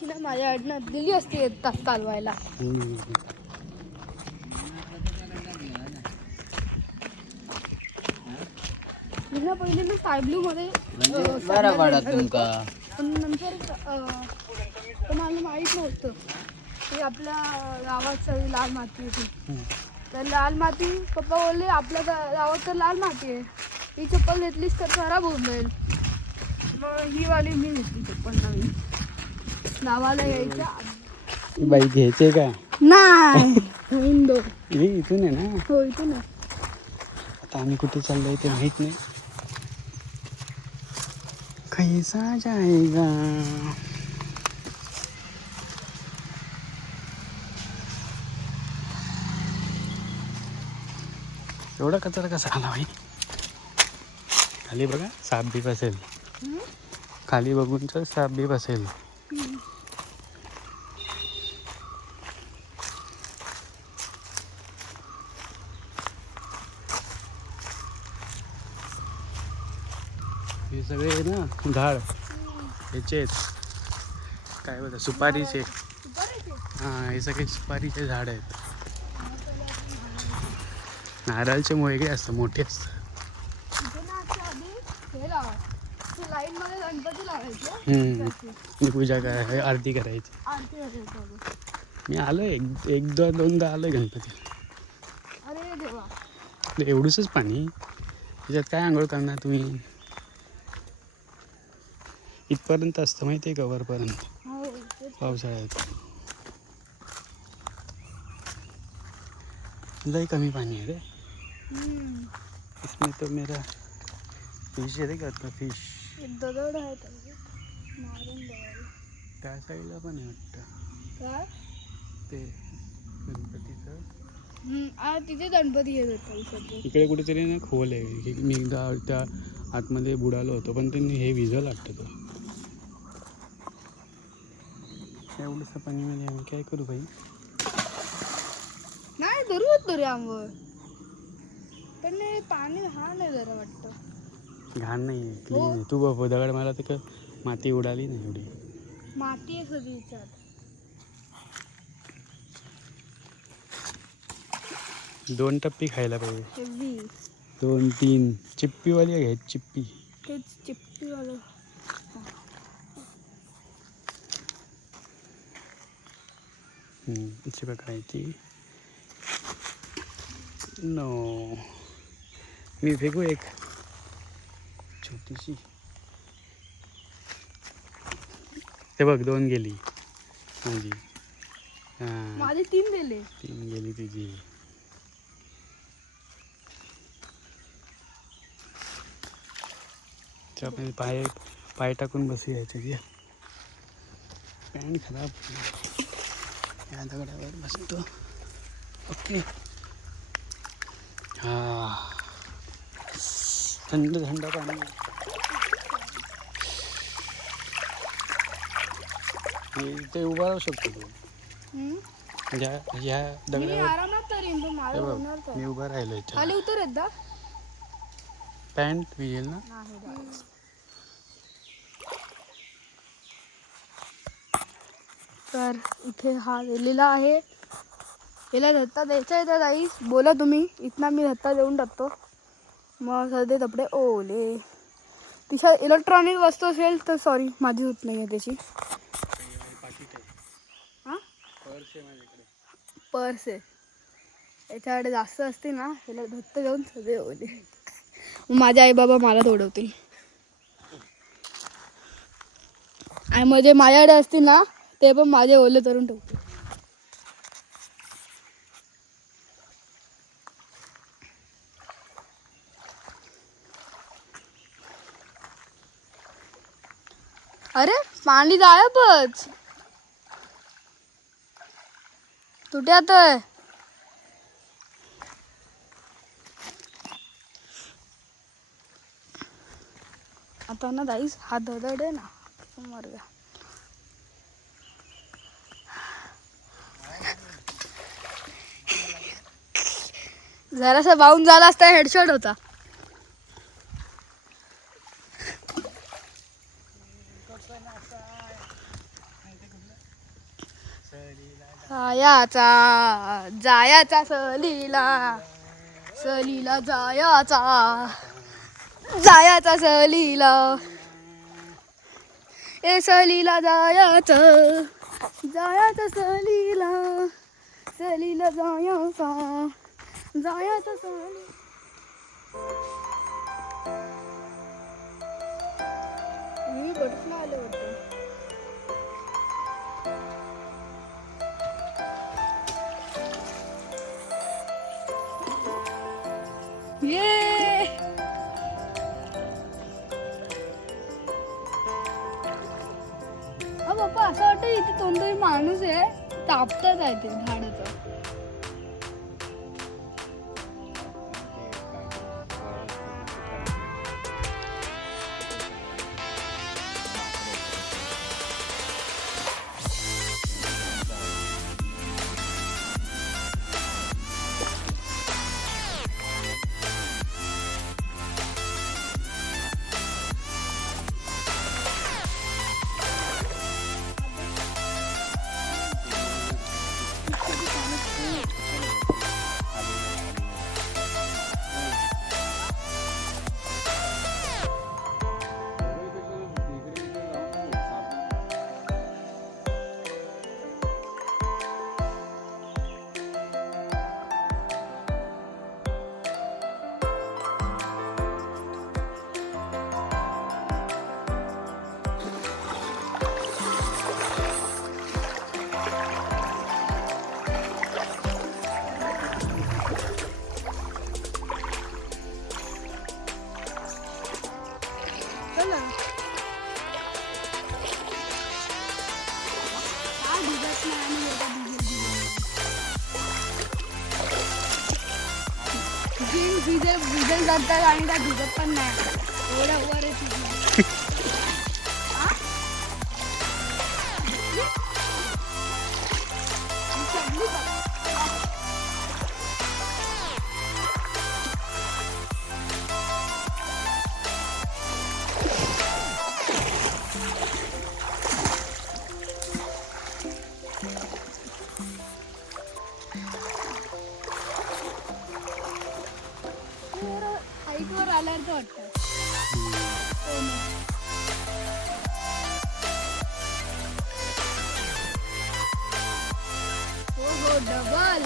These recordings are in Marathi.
ना माझ्या आडनं दिली असती एक तास चालवायला. पहिले मी स्काय ब्लू मध्ये बरा वाटत तुमका, पण नंतर मला माहित नव्हतं की आपल्या गावात सगळी लाल माती होती. तर लाल माती पप्पा बोलले आपल्या गावात तर लाल माती आहे, ही चप्पल घेतलीस तर खराब होऊन जाईल. मग ही वाली मी घेतली चप्पल नवीन. गावाला यायच्या बाई घ्यायचे का नाही. इथून आहे ना. हो इथून आहे. आता आम्ही कुठे चाललोय ते माहित नाही. कैसा जाएगा. एवढा कचरा कसा आला भाई. खाली बघा साप बी बसेल, खाली बघून तर साप बी बसेल. हे सगळे ना झाड ह्याचे काय बोलतात सुपारीचे. हां हे सगळे सुपारीचे झाड आहेत. नारळचे मोहगे असतात, मोठे असतात. पूजा करायची, आरती करायची. मी आलोय एकदा दोनदा आलोय गणपती. अरे देवा, एवढंच पाणी त्याच्यात काय आंघोळ करणार तुम्ही. इथपर्यंत असतं माहिती आहे का, वरपर्यंत पावसाळ्यात. लय कमी पाणी आहे रे. इसमें तो मेरा फिश आहे रे का, फिश. दगड आहे त्या साईडला पण आहे वाटतं ते गणपतीचं. तिथे गणपती येतात. इकडे कुठेतरी ना खोल आहे. मी एकदा त्या आतमध्ये बुडालो होतो, पण त्यांनी हे विझं लागतं. तो एवढंसं पाणीमध्ये आम्ही काय करू भाई. नाही धरू रे आंघोळ, पण पाणी घाण आहे जरा वाटतं. घाण नाही आहे, क्लीन आहे. तू बघ दगड मला तर माती उडाली नाही एवढी. माती आहे सगळी विचार. 2 टप्पी खायला पाहिजे. 2-3 चिप्पीवाली घ्यायची. चिप्पी तेच चिप्पीवालं. इथे बघायची. नो मी फेकू एक छोटीशी. ते बघ 2 गेली माझी. माझे 3 गेले. 3 गेली तुझी. आपण पाय टाकून बसूया याच्या. पॅन्ट खराब या दगडावर बसतो. ओके. हा थंड थंड पाणी. इथे उभा राहू शकतो तू. ह्या दगडावर मी उभा राहिलो. खाली उतर एकदा. पॅन्ट भिजेल ना. तर इथे हा लिहिलेला आहे. याला धत्ता द्यायचा आहे तर गाईस बोला तुम्ही. इथना मी धत्ता देऊन टाकतो. मग सध्या कपडे ओले. तिच्या इलेक्ट्रॉनिक वस्तू असेल तर सॉरी माझी होत नाही आहे त्याची. हां पर्स आहे. याच्याकडे जास्त असते ना, त्याला धत्ता देऊन सगळे ओले. माझे आई बाबा मला तोडवतील. आणि म्हणजे माझ्याकडे असतील ना ते पण माझे ओले करून ठेवते. अरे पाणी गायबच. कुठे आता आता ना दाईस हा दगड आहे ना समोर का. जरासा बाउन झाला असता हेडशॉट होता. जायाचा जायाचा सहलीला सहलीला जायाचा जायाचा सहलीला ए सहलीला जायाचं जायाचं सहलीला सहलीला जायाचा जायाचं सहली मी बटरफ्लाय आलं वाटतं. ये पप्पा असं वाटतं इथे कोणतरी माणूस आहे तापतात आहे ते झाडाचं. विजय जातात आणि त्या भिजत पण नाही एवढ्या वर आहे. हाईटवर आल्यावर तर वाटतं. हो डबल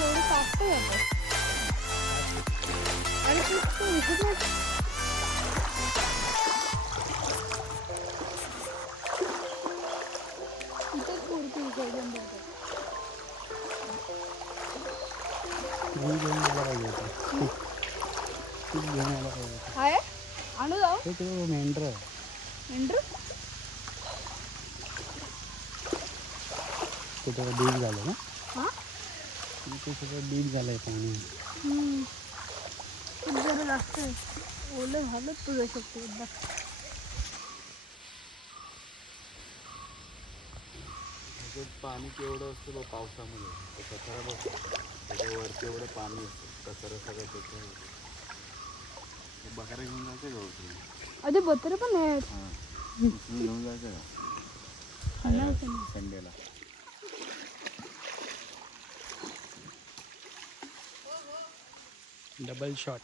एवढं फास्ट होतं आणि तू काय आणू जाऊ मेंढर मेंढर ते थोडं डीप झालं ना. हा ते सगळं डीप झालंय पाणी. खूप जरा जास्त ओलं झालं तू जाऊ शकतो एकदा. पाणी केवढं असतं बघ पावसामध्ये ते कचरा बघ त्याच्यावरती एवढं पाणी असतं कचरा सगळं त्याच्या बकऱ्या घेऊन जायचं का होती. अरे बकरे पण आहेत. घेऊन जायचं का संडेला. Double shot.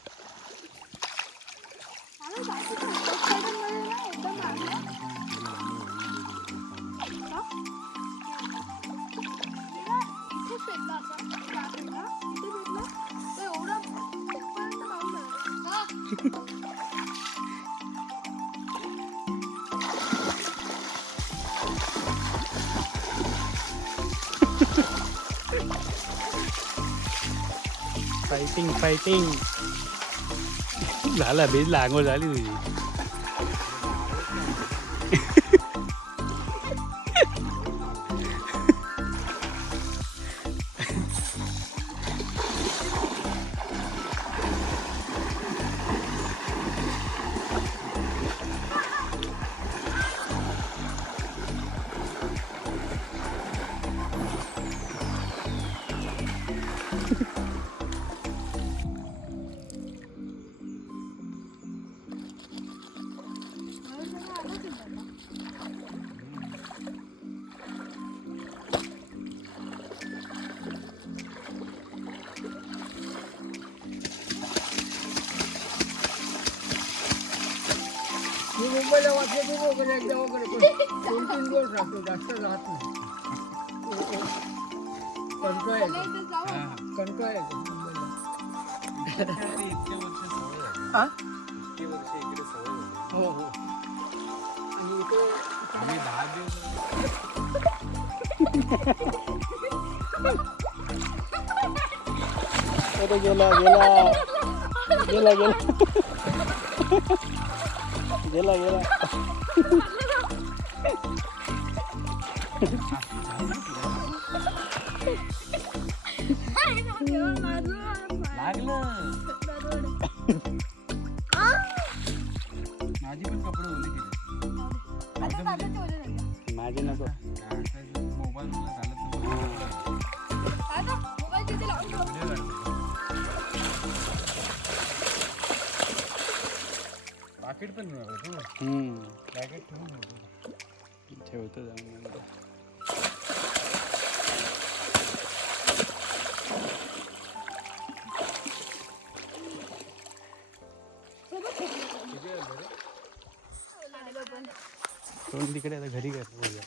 फायटिंग फायटिंग झाला भिजला आंघोळ झाली तुझी. वगैरे एकदा वगैरे पण 2-3 दिवस राहतो, जास्त राहत नाही. कणका मला येतो, इथे जाऊ. कणका येतो मुंबईला. इतके वर्ष सवय झाली. हा? इतके वर्ष इकडे सवय झाली. हो हो. आणि इथे आम्ही 10 दिवस अरे गेला गेला गेला गेला गेला गेला लागलं. माझी पण कपडे ओले केले. आता तात्या ठेवले नाही. माझी नको मोबाईल झालं तर तात्या, मोबाईल तिथे लावून ठेव. पाकिट पण घेऊन आलो तू. पॅकेट ठेवून ठेवतो. ठेवतो जाऊन नंतर. कोण तिकडे आता घरी करतो बघूया.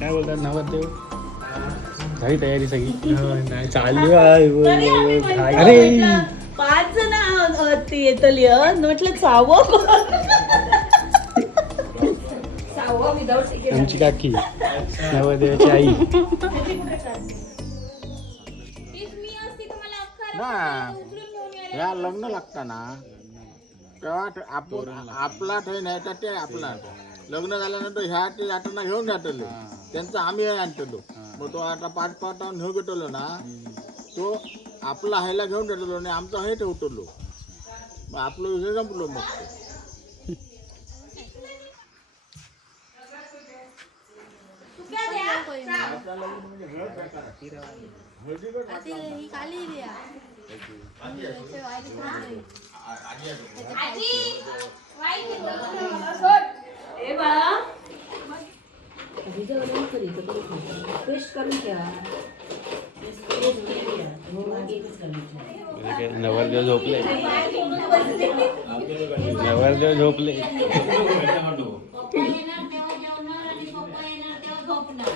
काय बोलतात नवरदेव झाली तयारी सगळी चालू आहे अरे 5 जण ते येतली म्हटलं सावं विदाउट तिकीट. आमची काकी नवरदेवाची आई या लग्न लागताना तेव्हा आपला ठेव नाही तर ते आपला लग्न झाल्यानंतर ह्या ते आटांना घेऊन जातले त्यांचा आम्ही आणतो मग तो आता 5-5 टाऊन घेऊन घेतलो ना तो आपला ह्याला घेऊन जातलो आणि आमचा हे ठेवतलो मग आपलं विषय संपलो मग ते. ए बाळा टेस्ट करून घ्या. नवरदेव झोपले नवरदेव झोपले येणार तेव्हा जेवणार आणि पप्पा येणार तेव्हा झोपणार.